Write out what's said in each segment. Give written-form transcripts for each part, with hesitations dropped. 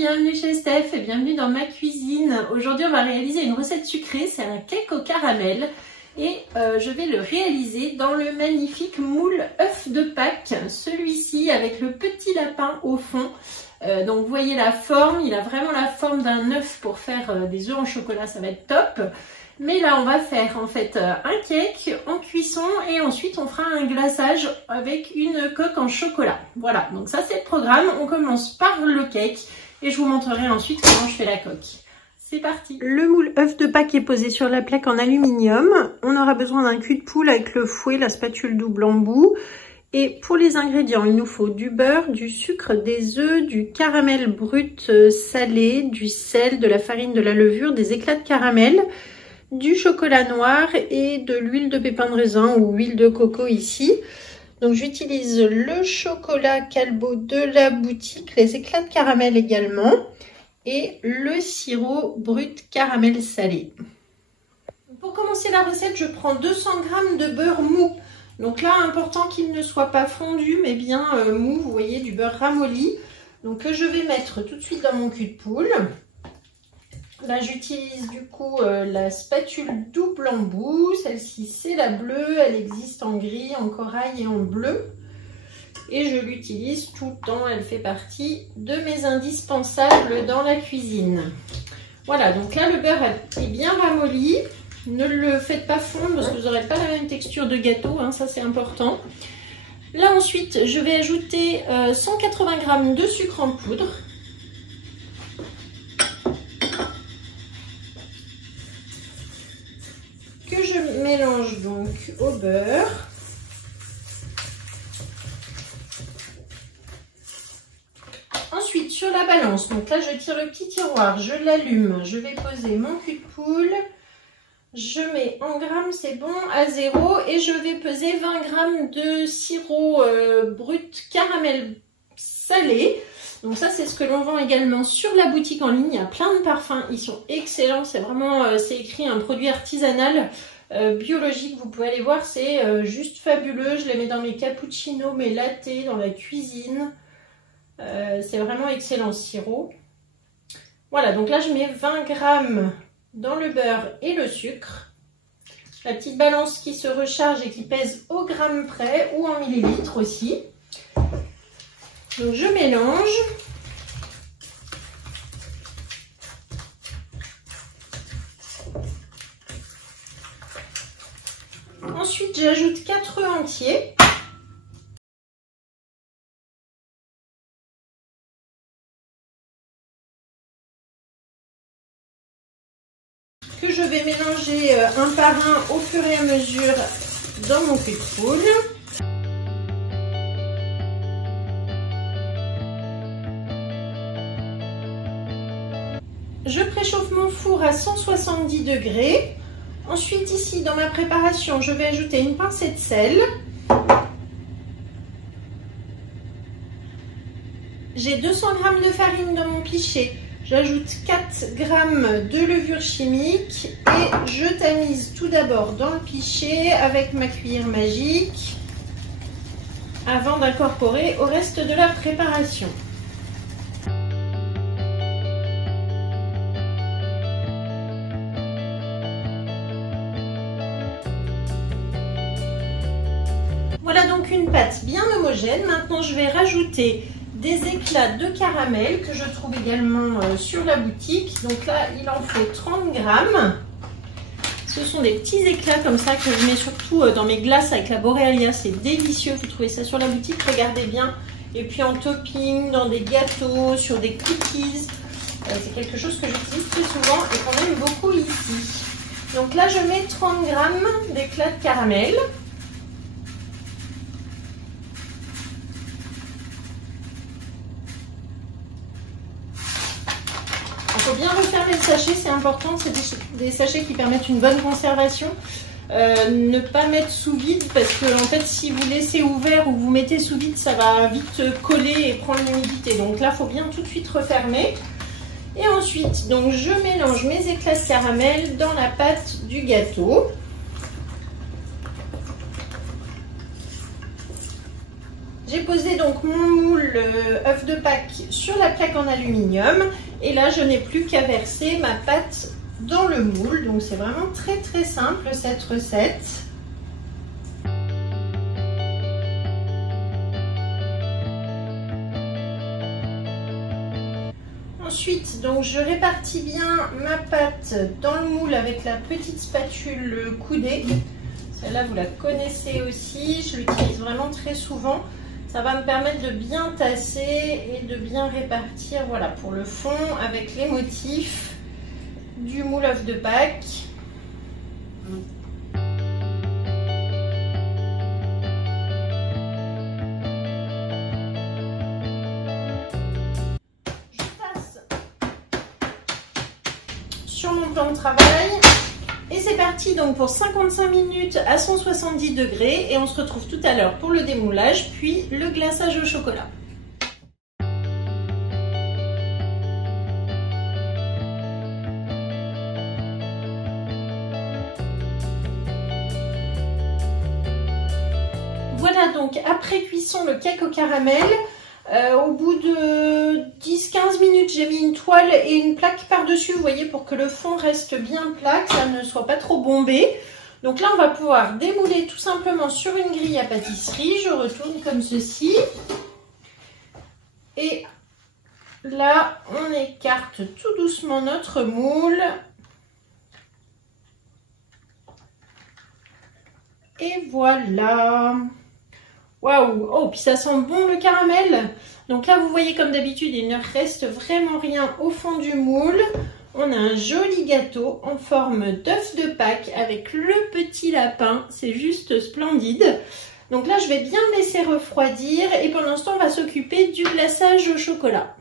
bienvenue chez Steph et bienvenue dans ma cuisine. Aujourd'hui on va réaliser une recette sucrée, c'est un cake au caramel et je vais le réaliser dans le magnifique moule œuf de Pâques, celui-ci avec le petit lapin au fond. Donc vous voyez la forme, il a vraiment la forme d'un œuf pour faire des œufs en chocolat, ça va être top. Mais là on va faire en fait un cake en cuisson et ensuite on fera un glaçage avec une coque en chocolat. Voilà, donc ça c'est le programme. On commence par le cake et je vous montrerai ensuite comment je fais la coque. C'est parti. Le moule œuf de Pâques est posé sur la plaque en aluminium. On aura besoin d'un cul de poule avec le fouet, la spatule double embout. Et pour les ingrédients, il nous faut du beurre, du sucre, des œufs, du caramel brut salé, du sel, de la farine, de la levure, des éclats de caramel, du chocolat noir et de l'huile de pépin de raisin ou huile de coco ici. Donc j'utilise le chocolat Calbo de la boutique, les éclats de caramel également et le sirop brut caramel salé. Pour commencer la recette, je prends 200 g de beurre mou. Donc là, important qu'il ne soit pas fondu mais bien mou, vous voyez, du beurre ramolli. Donc que je vais mettre tout de suite dans mon cul de poule. Là, j'utilise du coup la spatule double embout. Celle-ci, c'est la bleue. Elle existe en gris, en corail et en bleu. Et je l'utilise tout le temps. Elle fait partie de mes indispensables dans la cuisine. Voilà, donc là, le beurre est bien ramolli. Ne le faites pas fondre parce que vous n'aurez pas la même texture de gâteau. Hein, ça, c'est important. Là, ensuite, je vais ajouter 180 g de sucre en poudre. Que je mélange donc au beurre. Ensuite, sur la balance, donc là je tire le petit tiroir, je l'allume, je vais poser mon cul de poule, je mets en grammes, c'est bon, à 0 et je vais peser 20 g de sirop brut caramel salé. Donc ça c'est ce que l'on vend également sur la boutique en ligne, il y a plein de parfums, ils sont excellents, c'est vraiment, c'est écrit un produit artisanal biologique, vous pouvez aller voir, c'est juste fabuleux, je les mets dans mes cappuccinos, mes lattés, dans la cuisine, c'est vraiment excellent ce sirop. Voilà, donc là je mets 20 g dans le beurre et le sucre, la petite balance qui se recharge et qui pèse au gramme près ou en millilitres aussi. Donc je mélange. Ensuite, j'ajoute 4 œufs entiers. Que je vais mélanger un par un au fur et à mesure dans mon cul de poule. Je préchauffe mon four à 170 degrés. Ensuite, ici, dans ma préparation, je vais ajouter une pincée de sel. J'ai 200 g de farine dans mon pichet. J'ajoute 4 g de levure chimique et je tamise tout d'abord dans le pichet avec ma cuillère magique avant d'incorporer au reste de la préparation. Voilà donc une pâte bien homogène. Maintenant, je vais rajouter des éclats de caramel que je trouve également sur la boutique. Donc là, il en faut 30 g. Ce sont des petits éclats comme ça que je mets surtout dans mes glaces avec la Borealia. C'est délicieux. Vous trouvez ça sur la boutique, regardez bien. Et puis en topping, dans des gâteaux, sur des cookies. C'est quelque chose que j'utilise très souvent et qu'on aime beaucoup ici. Donc là, je mets 30 g d'éclats de caramel. Il faut bien refermer le sachet, c'est important, c'est des sachets qui permettent une bonne conservation. Ne pas mettre sous vide parce que en fait si vous laissez ouvert ou vous mettez sous vide, ça va vite coller et prendre l'humidité. Donc là, il faut bien tout de suite refermer. Et ensuite, donc je mélange mes éclats de caramel dans la pâte du gâteau. J'ai posé donc mon moule œuf de Pâques sur la plaque en aluminium et là je n'ai plus qu'à verser ma pâte dans le moule. Donc c'est vraiment très simple cette recette. Ensuite, donc je répartis bien ma pâte dans le moule avec la petite spatule coudée. Celle-là, vous la connaissez aussi, je l'utilise vraiment très souvent. Ça va me permettre de bien tasser et de bien répartir, voilà, pour le fond avec les motifs du moule œuf de Pâques. Je passe sur mon plan de travail. Et c'est parti donc pour 55 minutes à 170 degrés et on se retrouve tout à l'heure pour le démoulage puis le glaçage au chocolat. Voilà donc après cuisson le cake au caramel. Au bout de 10-15 minutes, j'ai mis une toile et une plaque par-dessus, vous voyez, pour que le fond reste bien plat, que ça ne soit pas trop bombé. Donc là, on va pouvoir démouler tout simplement sur une grille à pâtisserie. Je retourne comme ceci. Et là, on écarte tout doucement notre moule. Et voilà. Waouh! Oh, puis ça sent bon le caramel. Donc là, vous voyez comme d'habitude, il ne reste vraiment rien au fond du moule. On a un joli gâteau en forme d'œuf de Pâques avec le petit lapin. C'est juste splendide. Donc là, je vais bien le laisser refroidir et pendant ce temps, on va s'occuper du glaçage au chocolat.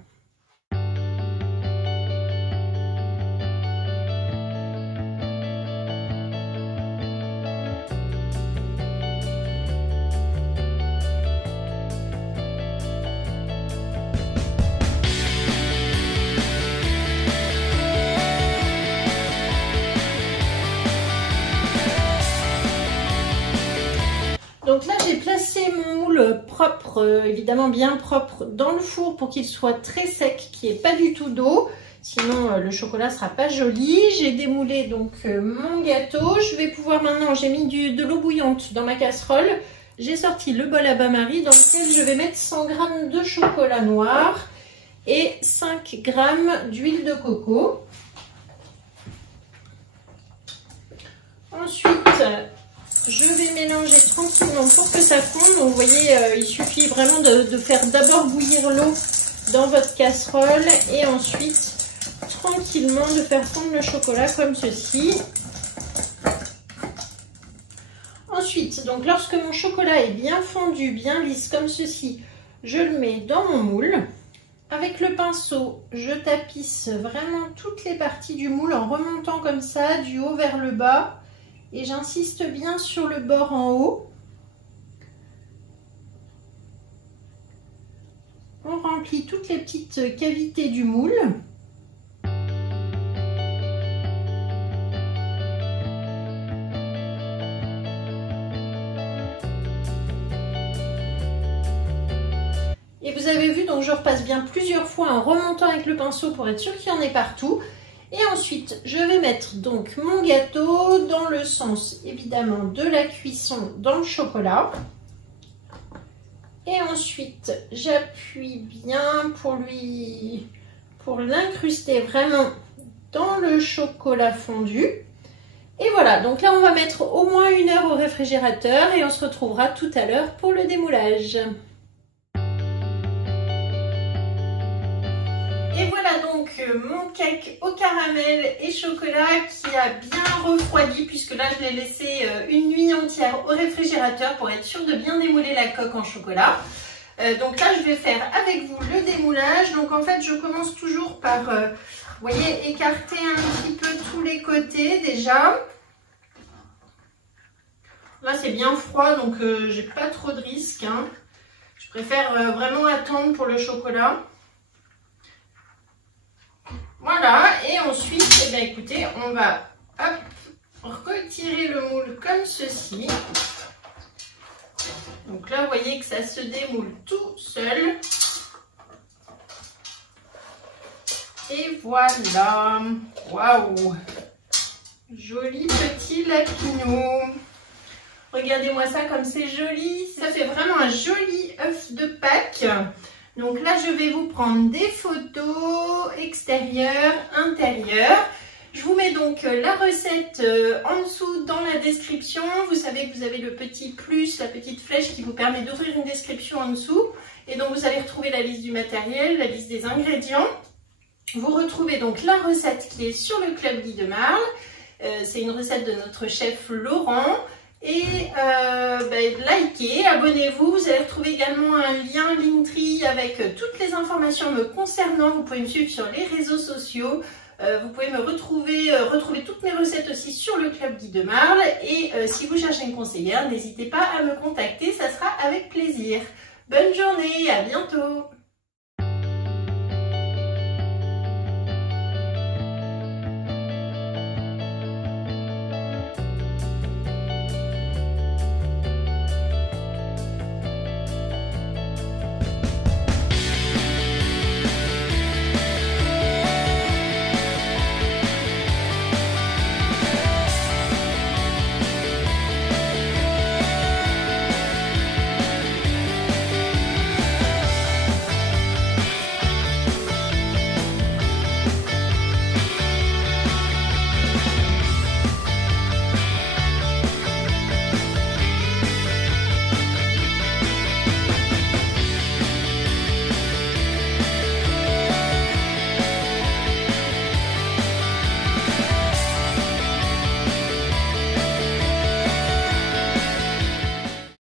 Donc là, j'ai placé mon moule propre, évidemment bien propre, dans le four pour qu'il soit très sec, qu'il n'y ait pas du tout d'eau. Sinon, le chocolat ne sera pas joli. J'ai démoulé donc mon gâteau. Je vais pouvoir maintenant, j'ai mis de l'eau bouillante dans ma casserole. J'ai sorti le bol à bain-marie dans lequel je vais mettre 100 g de chocolat noir et 5 g d'huile de coco. Ensuite, je vais mélanger tranquillement pour que ça fonde. Donc, vous voyez, il suffit vraiment de faire d'abord bouillir l'eau dans votre casserole et ensuite tranquillement de faire fondre le chocolat comme ceci. Ensuite, donc lorsque mon chocolat est bien fondu, bien lisse comme ceci, je le mets dans mon moule. Avec le pinceau, je tapisse vraiment toutes les parties du moule en remontant comme ça, du haut vers le bas. Et j'insiste bien sur le bord en haut. On remplit toutes les petites cavités du moule. Et vous avez vu, donc je repasse bien plusieurs fois en remontant avec le pinceau pour être sûr qu'il y en ait partout. Et ensuite, je vais mettre donc mon gâteau dans le sens évidemment de la cuisson dans le chocolat. Et ensuite, j'appuie bien pour l'incruster vraiment dans le chocolat fondu. Et voilà, donc là on va mettre au moins 1 heure au réfrigérateur et on se retrouvera tout à l'heure pour le démoulage. Et voilà donc mon cake au caramel et chocolat qui a bien refroidi puisque là je l'ai laissé une nuit entière au réfrigérateur pour être sûr de bien démouler la coque en chocolat. Donc là je vais faire avec vous le démoulage. Donc en fait je commence toujours par, vous voyez, écarter un petit peu tous les côtés déjà. Là c'est bien froid donc j'ai pas trop de risques, hein. Je préfère vraiment attendre pour le chocolat. Voilà, et ensuite, eh bien, écoutez, on va retirer le moule comme ceci. Donc là, vous voyez que ça se démoule tout seul. Et voilà. Waouh! Joli petit lapinou. Regardez-moi ça comme c'est joli. Ça fait vraiment un joli œuf de Pâques. Donc là, je vais vous prendre des photos extérieures, intérieures. Je vous mets donc la recette en dessous dans la description. Vous savez que vous avez le petit plus, la petite flèche qui vous permet d'ouvrir une description en dessous. Et donc vous allez retrouver la liste du matériel, la liste des ingrédients. Vous retrouvez donc la recette qui est sur le Club Guy de Marle. C'est une recette de notre chef Laurent. Et likez, abonnez-vous. Vous allez retrouver également un lien Linktree avec toutes les informations me concernant. Vous pouvez me suivre sur les réseaux sociaux. Vous pouvez me retrouver toutes mes recettes aussi sur le Club Guy de Marle. Et si vous cherchez une conseillère, n'hésitez pas à me contacter, ça sera avec plaisir. Bonne journée, à bientôt!